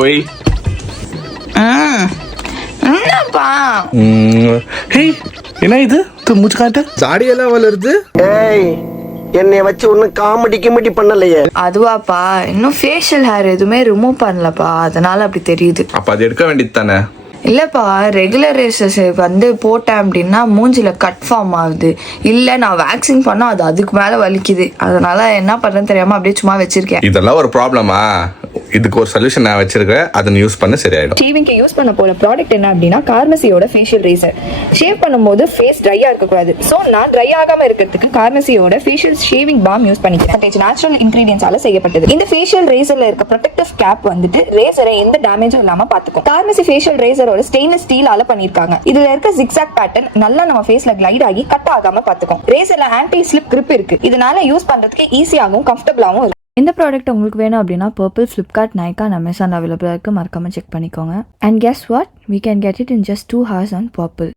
Y என்னப்பா hey என்ன இது மூச்சு காட்டு தாடியெல்லாம் வளருது. ஏய் என்னைய வச்சு ஒன்னும் காமெடி கிமெடி பண்ணலையே. அதுவாப்பா இன்னும் ஃபேஷியல் ஹேர் எதுவுமே ரிமூவ் பண்ணலப்பா, அதனால அப்படி தெரியுது. அப்ப அது எடுக்க வேண்டியது தானே? இல்லப்பா ரெகுலர் ரேசஸ் வந்து போட்டேன் அப்படின்னா மூஞ்சில கட் ஃபார்ம் ஆகுது. இல்லை நான் வேக்சின் பண்ணா அது அதுக்கு மேல வலிக்குது, அதனால என்ன பண்றேன்னு தெரியாம அப்படியே சும்மா வச்சிருக்கேன். இதெல்லாம் ஒரு ப்ராப்ளமா? இதுக்கு ஒரு சொல்யூஷன் நான் வச்சிருக்கேன், அதை யூஸ் பண்ண சரியாயிடும். ஷேவிங்க்கு யூஸ் பண்ண போற ப்ராடக்ட் என்ன அப்படின்னா கார்மசியோட ஃபேஷியல் ரேசர். ஷேவ் பண்ணும்போது ஃபேஸ் ட்ரையா இருக்கக்கூடாது. ஸோ நான் ட்ரை ஆகாம இருக்கிறதுக்கு கார்மசியோட ஃபேஷியல் ஷேவிங் பாம் யூஸ் பண்ணிக்கிறேன். நேச்சுரல் இன்கிரீடியன்ஸால செய்யப்பட்டது. இந்த ஃபேஷியல் ரேசர்ல இருக்க ப்ரொடெக்டிவ் கேப் வந்துட்டு ரேசரை எந்த டேமேஜும் இல்லாம பாத்துக்கும். கார்மசி ஃபேஷியல் ரேசரோட ஸ்டெயின்லெஸ் ஸ்டீலால பண்ணிருக்காங்க. இதுல இருக்க ஜிக்ஸாக் பேட்டர்ன் நல்லா நம்ம ஃபேஸ்ல கிளைட் ஆகி கட் ஆகாம பாத்துக்கும். ரேசர்ல ஆன்டி ஸ்லிப் கிரிப் இருக்கு. இதனால யூஸ் பண்றதுக்கு ஈஸியாகவும் கம்ஃபர்டபுளாகவும் இருக்கு. இந்த ப்ராடக்ட் உங்களுக்கு வேணும் அப்படின்னா பர்பிள், ஃப்ளிப்கார்ட், நைக்கா, அமேசான் அவைலபிளாக இருக்குது. மறக்காமல் செக் பண்ணிக்கோங்க. And guess what, we can get it in just 2 hours on Purple.